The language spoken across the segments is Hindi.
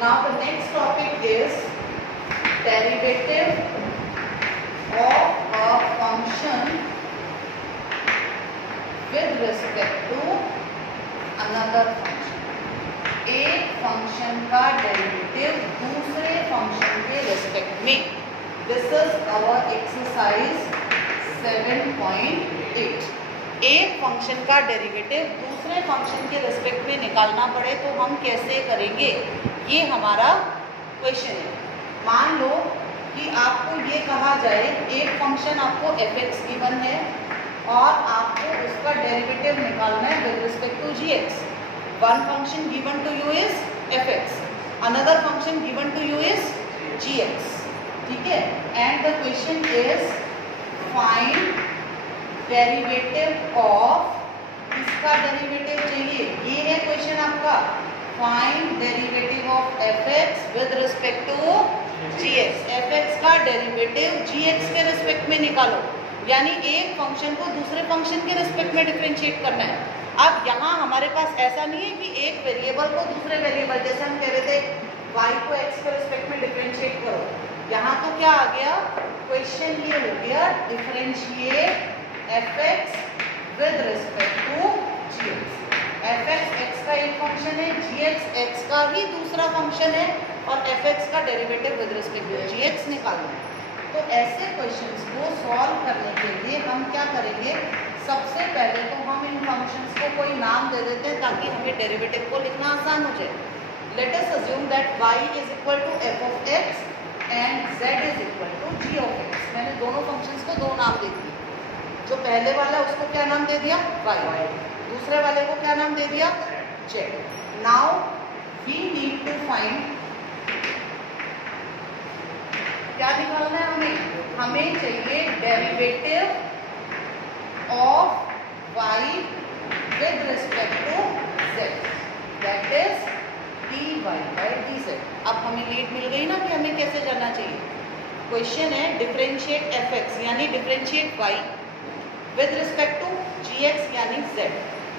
Now the next topic is derivative of a function with respect to another function. एक फंक्शन का डेरिवेटिव दूसरे फंक्शन के रेस्पेक्ट में. This is our exercise 7.8. एक फंक्शन का डेरिवेटिव दूसरे फंक्शन के रेस्पेक्ट में निकालना पड़े तो हम कैसे करेंगे, ये हमारा क्वेश्चन है. मान लो कि आपको ये कहा जाए एक फंक्शन आपको f(x) गिवन है और आपको उसका डेरिवेटिव निकालना है with respect to gx. One function given to you is f(x), another function given to you is gx. ठीक है. And the question is find derivative of, इसका डेरिवेटिव चाहिए. ये है क्वेश्चन आपका. Find derivative of f(x) with respect to gx. f(x) का डेरिवेटिव gx के रिस्पेक्ट में निकालो. यानी एक फंक्शन को दूसरे फंक्शन के रिस्पेक्ट में डिफरेंशिएट करना है. अब यहाँ हमारे पास ऐसा नहीं है कि एक वेरिएबल को दूसरे वेरिएबल, जैसे हम कह रहे थे y को x के रिस्पेक्ट में डिफरेंशिएट करो. यहाँ तो क्या आ गया, क्वेश्चन ये हो गया differentiate f(x) with respect to gx. f(x) x का एक फंक्शन है, gx x का ही दूसरा फंक्शन है और f(x) का derivative with respect to gx निकालना है. तो ऐसे क्वेश्चंस को सॉल्व करने के लिए हम क्या करेंगे, सबसे पहले तो हम इन फंक्शंस को कोई नाम दे देते हैं ताकि हमें डेरिवेटिव को लिखना आसान हो जाए. Let us assume that y is equal to f(x) and z is equal to g(x). मैंने दोनों फंक्शंस को दो नाम दे दिए. जो पहले वाला उसको क्या नाम दे दिया, y. दूसरे वाले को क्या नाम दे दिया, z. Now we need to find, क्या निकालना है हमें चाहिए derivative of y with respect to z, that is dy by dz. अब हमें लीड मिल गई ना कि हमें कैसे जानना चाहिए. क्वेश्चन है डिफरेंशिएट f(x) यानी differentiate y with respect to gx यानी z.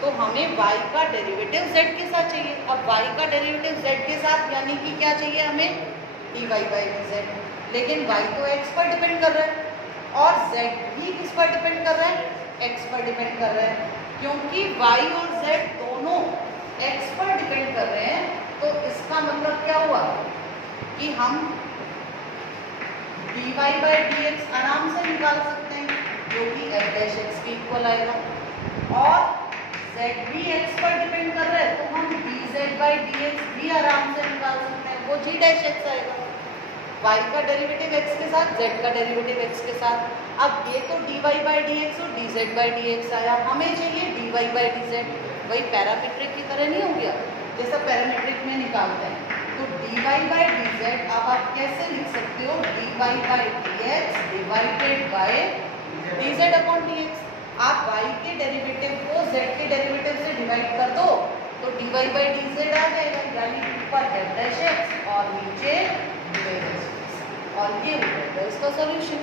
तो हमें y का डेरिवेटिव z के साथ चाहिए. अब y का डेरिवेटिव z के साथ यानी कि क्या चाहिए हमें, dy by dz. लेकिन y तो x पर डिपेंड कर रहा है और z भी किस पर डिपेंड कर रहा है, x पर डिपेंड कर रहा है. क्योंकि y और z दोनों x पर डिपेंड कर रहे हैं तो इसका मतलब क्या हुआ कि हम dy by dx आराम से निकाल सकते हैं जो कि f' के इक्वल आएगा. और z भी x पर डिपेंड कर रहा है तो हम dz by dx भी आराम से निकाल सकते हैं, वो g' आएगा. y का डेरिवेटिव x के साथ, z का डेरिवेटिव x के साथ. अब ये तो dy by dx और dz by dx आया, हमें चाहिए dy by dz. वही पैरामीट्रिक की तरह नहीं हो गया जैसा पैरामीट्रिक में निकालते हैं. तो dy by dz अब आप कैसे लिख सकते हो, dy by dx divided by dz upon dx. आप y के डेरिवेटिव को z के डेरिवेटिव से डिवाइड कर दो तो dy by dz आ जाएगा. यानी ऊपर f' और नीचे dz. और ये हो जाएगा इसका सॉल्यूशन.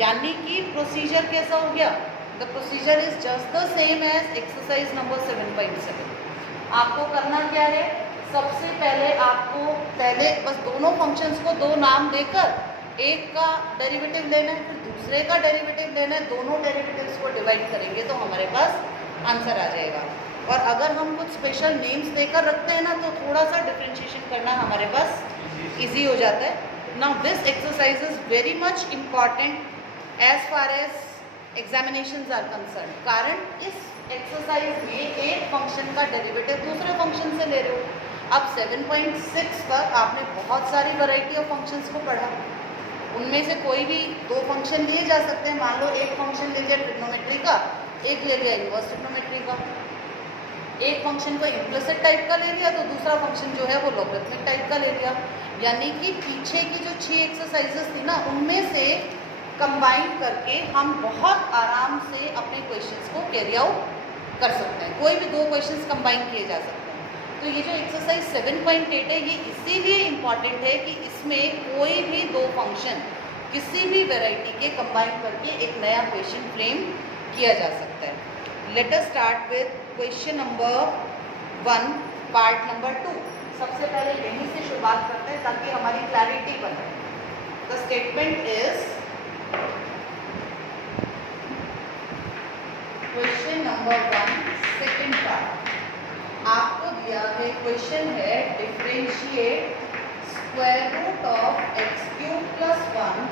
यानी कि प्रोसीजर कैसा हो गया, the procedure is just the same as exercise number 7.7. आपको करना क्या है, सबसे पहले आपको बस दोनों फंक्शंस को दो नाम देकर एक का डेरिवेटिव लेना है, फिर दूसरे का डेरिवेटिव लेना है. दोनों डेरिवेटिव्स को डिवाइड करेंगे तो हमारे पास आंसर आ जाएगा. और अगर हम कुछ स्पेशल नेम्स देकर रखते हैं ना तो थोड़ा सा डिफ्रेंशिएशन करना हमारे पास ईजी हो जाता है. Now this exercise is very much important as far as examinations are concern. कारण इस एक्सरसाइज में एक फंक्शन का डेरिवेटिव दूसरे फंक्शन से ले रहे हो. अब 7.6 तक आपने बहुत सारी वैरायटी ऑफ फंक्शंस को पढ़ा. उनमें से कोई भी दो फंक्शन लिए जा सकते हैं. मान लो एक फंक्शन ले लिया ट्रिग्नोमेट्री का, एक ले लिया इनवर्स ट्रिग्नोमेट्री का. एक फंक्शन को इम्प्लिसिट टाइप का ले लिया तो दूसरा फंक्शन जो है वो लॉगरिथमिक टाइप का ले लिया. यानी कि पीछे की जो 6 एक्सरसाइजेस थी ना उनमें से कंबाइन करके हम बहुत आराम से अपने क्वेश्चंस को कैरी आउट कर सकते हैं. कोई भी दो क्वेश्चंस कंबाइन किए जा सकते हैं. तो ये जो एक्सरसाइज 7.8 है ये इसीलिए इम्पॉर्टेंट है कि इसमें कोई भी दो फंक्शन किसी भी वैरायटी के कंबाइन करके एक नया क्वेश्चन फ्रेम किया जा सकता है. Let us start with question number 1 part number 2. सबसे पहले यहीं से शुरू बात करते हैं ताकि हमारी क्लैरिटी बने। The statement is question number 1 second part. आपको दिया गया क्वेश्चन है differentiate square root of x cube plus 1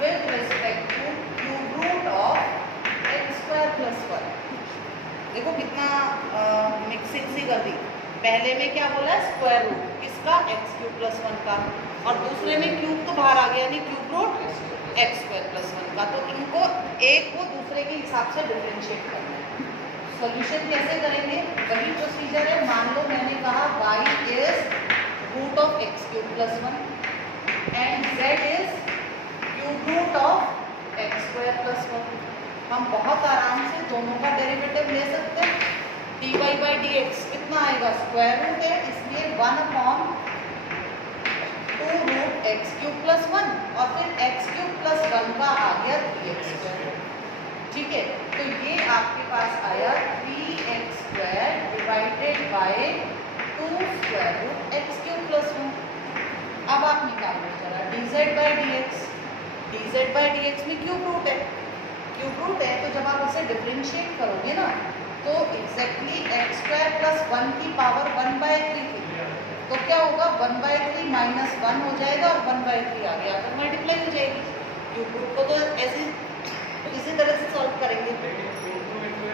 with respect to cube root of x square plus 1। देखो कितना मिक्सिंग सी कर दी। पहले में क्या बोला है, स्क्वायर रूट किसका, एक्स क्यूब प्लस 1 का, और दूसरे में क्यूब तो बाहर आ गया, यानी cube root x square plus 1 का। तो इनको एक को दूसरे के हिसाब से डिफरेंशिएट करना है। सॉल्यूशन कैसे करेंगे, वही प्रोसीजर है। मान लो मैंने कहा y is root of x cube plus 1 and z is cube root of x square plus 1। हम बहुत आराम से दोनों का डेरिवेटिव ले सकते हैं। dy बाई डी एक्स कितना आएगा, स्क्वायर रूट है इसलिए 1/2 रूट एक्स क्यूब प्लस 1 और फिर एक्स क्यूब प्लस 1 का आ गया 3x स्क्वायर। ठीक है, तो ये आपके पास आया 3x square divided by 2 square root x cube plus 1। अब आप निकाल लो जरा dz by d x. dz by d x में क्यूब रूट है, क्यूब रूट है तो जब आप उसे डिफरेंशिएट करोगे ना तो एग्जैक्टली एक्स स्क्वायर प्लस 1 की पावर 1/3 थी, तो क्या होगा 1/3 माइनस 1 हो जाएगा और 1/3 आगे आकर मल्टीप्लाई हो जाएगी। क्यूब रूट को तो ऐसे इसी तरह से सॉल्व करेंगे।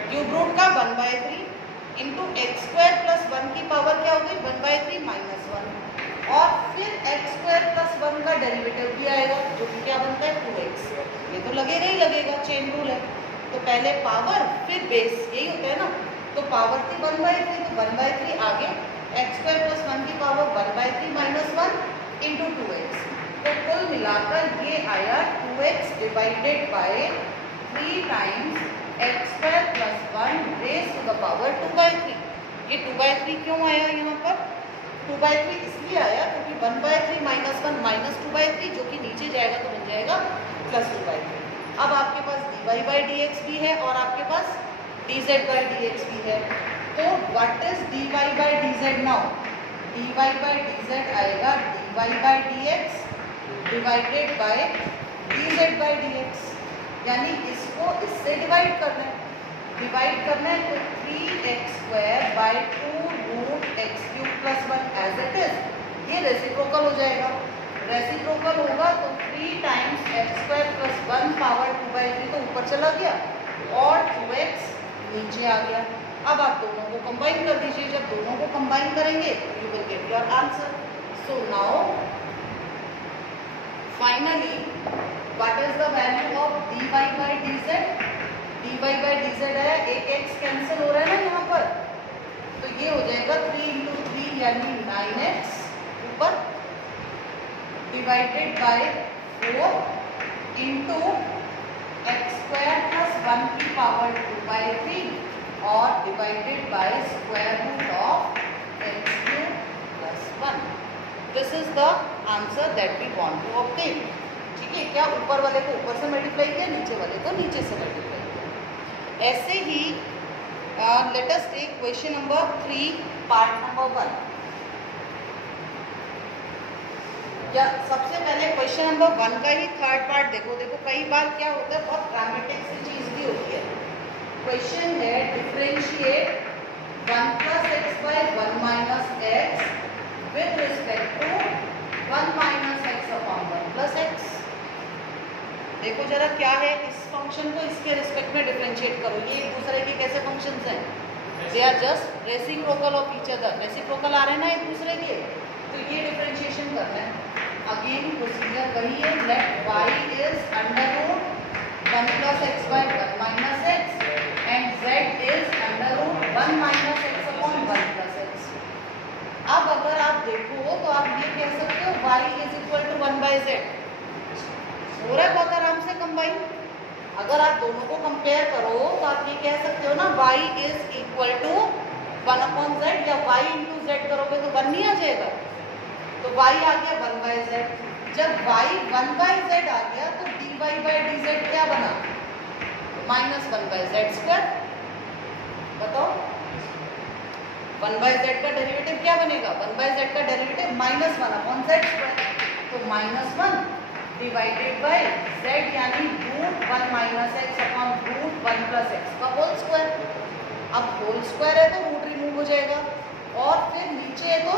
क्यूब रूट का 1/3 इंटू एक्स स्क्वायर प्लस 1 की पावर क्या होगी 1/3 माइनस 1 और फिर एक्स स्क्वायर प्लस 1 का डेरिवेटिव भी आएगा जो कि क्या बनता है 2x। ये तो लगेगा ही लगेगा, चेन रूल है। तो पहले पावर फिर बेस, यही होता है ना। तो पावर थी 1/3 तो 1/3 आगे एक्स स्क्वायर प्लस 1 की पावर 1/3 माइनस 1 इंटू 2x। तो कुल मिलाकर ये आया 2x divided by 3 times x square plus 1 raise to the power 2/3। ये 2/3 क्यों आया यहाँ पर, 2/3 इसलिए आया क्योंकि 1/3 माइनस 1 माइनस 2/3 जो कि नीचे जाएगा तो बन जाएगा प्लस 2/3। अब आपके पास dy बाई डी एक्स भी है और आपके पास dz बाई डी एक्स भी है। तो what is dy by dz now, dy by dz आएगा dy by d x divided by dz by d x, यानी इसको इससे डिवाइड करना है। डिवाइड करना है तो 3x square by 2 root x cube plus 1 as it is, ये रेसिप्रोकल हो जाएगा। रेसिप्रोकल होगा तो 3 times x square plus 1 power 2/3 तो ऊपर चला गया और 2x नीचे आ गया। अब आप दोनों को कंबाइन कर दीजिए, जब दोनों को कंबाइन करेंगे you will get your answer. So now finally what is the value of dy by dz। dy by dz है, एक x कैंसिल हो रहा है ना यहाँ पर, तो ये हो जाएगा 3 इंटू 3 यानी 9x ऊपर divided by 4 into x square plus 1 की पावर 2/3 और divided by square root of x cube plus 1। This is the answer that we want to obtain. ठीक है, क्या ऊपर वाले को ऊपर से मल्टीप्लाई किया, नीचे वाले को नीचे से मल्टीप्लाई किया। ऐसे ही let us take question number 3 part number 1। या सबसे पहले क्वेश्चन नंबर 1 का ही थर्ड पार्ट देखो। देखो कई बार क्या होता है, बहुत ड्रामेटिक सी चीज़ भी होती है। क्वेश्चन है differentiate 1 plus x by 1 minus x with respect to 1 minus x upon 1 plus x. देखो जरा क्या है, इस फंक्शन को इसके रिस्पेक्ट में डिफरेंशिएट करो। ये एक दूसरे के कैसे फंक्शंस हैं, they are just reciprocal of each other. Reciprocal आ रहे हैं ना एक दूसरे के, तो ये डिफरेंशिएशन करना है। अगेन प्रोसीजर वही है, let y is under root 1 plus x by 1 minus x and z is under root 1 minus x upon 1 plus x. अब अगर आप देखो तो आप ये कह सकते हो y is equal to 1/z। हो रहा है बहुत आराम से कंबाइन। अगर आप दोनों को कंपेयर करो तो आप ये कह सकते हो ना y is equal to 1/z, या y इंटू z करोगे तो 1 नहीं आ जाएगा, तो y आ गया 1/z। जब y 1/z आ गया तो dy बाई dz क्या बना, माइनस 1/z²। बताओ 1/z का डेरिवेटिव क्या बनेगा, 1/z का डेरिवेटिव -1 अपॉन z स्क्वायर, तो -1 डिवाइडेड बाय z यानी √1 - x अपॉन √1 + x का होल स्क्वायर। अब होल स्क्वायर है तो रूट रिमूव हो जाएगा और फिर नीचे है तो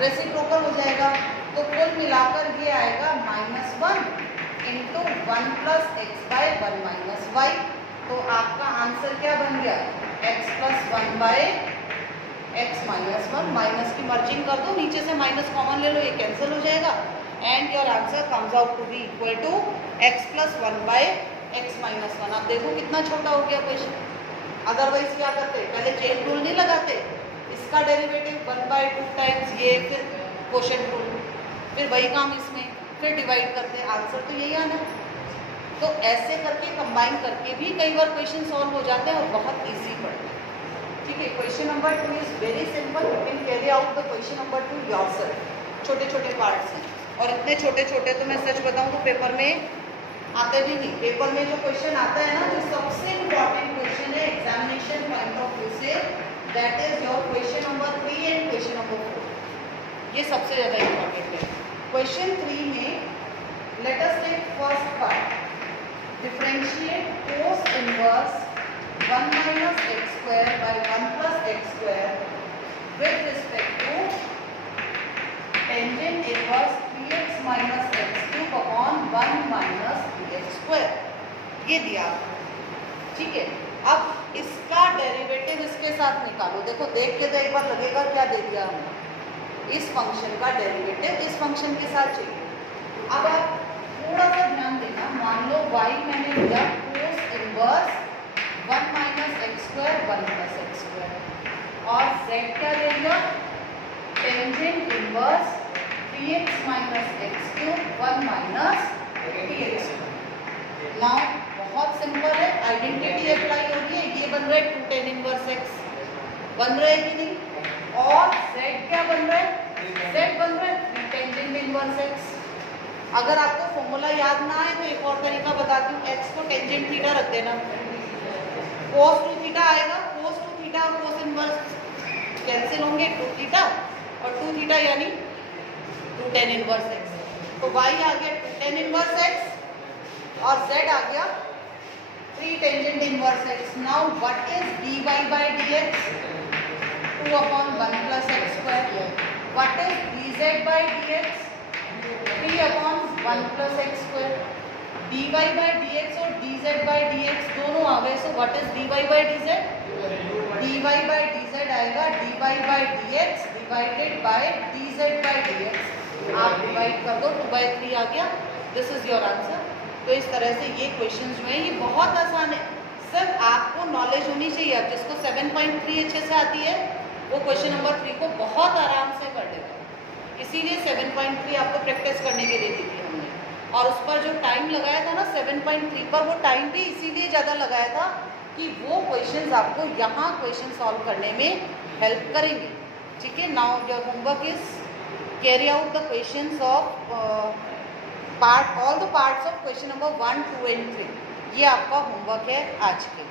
रेसिप्रोकल हो जाएगा, तो कुल मिलाकर ये आएगा -1 इंटू 1 + x/1 - y। तो आपका आंसर क्या बन गया, x + 1/x - 1। माइनस की मर्जिंग कर दो, नीचे से माइनस कॉमन ले लो, ये कैंसिल हो जाएगा and your answer comes out to be equal to x + 1/x - 1। आप देखो कितना छोटा हो गया क्वेश्चन। अदरवाइज क्या करते, पहले चेन रूल नहीं लगाते, इसका डेरिवेटिव 1/2 टाइम्स ये, फिर क्वोशिएंट रूल, फिर वही काम इसमें, फिर डिवाइड करते, आंसर तो यही आना। तो ऐसे करके कंबाइन करके भी कई बार क्वेश्चन सॉल्व हो जाते हैं और बहुत इजी पड़ते हैं। ठीक है, question number 2 is very simple, you can carry out the question number 2 yourself. छोटे छोटे पार्ट्स हैं और इतने छोटे छोटे तो मैं सच बताऊं तो पेपर में आते भी नहीं। पेपर में जो क्वेश्चन आता है ना, जो सबसे इम्पॉर्टेंट क्वेश्चन है एग्जामिनेशन पॉइंट ऑफ व्यू से, that is your question number 3 and question number 4। ये सबसे ज़्यादा इम्पॉर्टेंट है। क्वेश्चन 3 में let us take first part, differentiate cos inverse 1 - x² / 1 + x² with respect to tangent inverse 3x - x³ upon 1 - bx²। ये दिया, ठीक है। अब इसका डेरिवेटिव इसके साथ निकालो। देखो देख के तो एक बार लगेगा क्या दे दिया हमने, इस फंक्शन का डेरिवेटिव इस फंक्शन के साथ चाहिए। अब आप थोड़ा सा ध्यान देना, मान लो y मैंने लिया cos इनवर्स 1 - x² 1 + x² और z क्या ले लिया, tangent inverse 3x - x³ 1 - bx²। Now बहुत सिंपल है, आइडेंटिटी अप्लाई हो रही है, ये बन रहा है 2 tan इनवर्स x, बन रहा है कि नहीं, और z क्या बन रहा है, z बन रहा है 3 टेंजेंट इनवर्स x। अगर आपको फॉर्मूला याद ना आए तो एक और तरीका बताती हूँ, x को टेंजेंट थीटा रख देना, cos 2 थीटा आएगा, cos 2 थीटा और cos इनवर्स कैंसिल होंगे, 2 थीटा और 2 थीटा यानी 2 tan इनवर्स x। तो y आ गया 2 tan इनवर्स x और z आ गया 3 tangent inverse x। Now what is dy/dx, 2 upon 1 + x²। What is dz/dx, 3 upon 1 + x²। dy/dx और dz/dx दोनों आ गए, so what is dy/dz, dy/dz आएगा dy/dx डिवाइडेड बाय dz/dx। आप डिवाइड कर दो, 2/3 आ गया, दिस इज योर आंसर। तो इस तरह से ये क्वेश्चन जो है ये बहुत आसान है, सिर्फ आपको नॉलेज होनी चाहिए। अब जिसको 7.3 अच्छे से आती है वो क्वेश्चन नंबर 3 को बहुत आराम से कर लेगा, इसीलिए 7.3 आपको प्रैक्टिस करने के लिए दी थी हमने। और उस पर जो टाइम लगाया था ना 7.3 पर, वो टाइम भी इसीलिए ज़्यादा लगाया था कि वो क्वेश्चंस आपको यहाँ क्वेश्चन सॉल्व करने में हेल्प करेंगे। ठीक है, now your homework is carry out the questions of all the parts of question number 1, 2 and 3। ये आपका होमवर्क है आज के।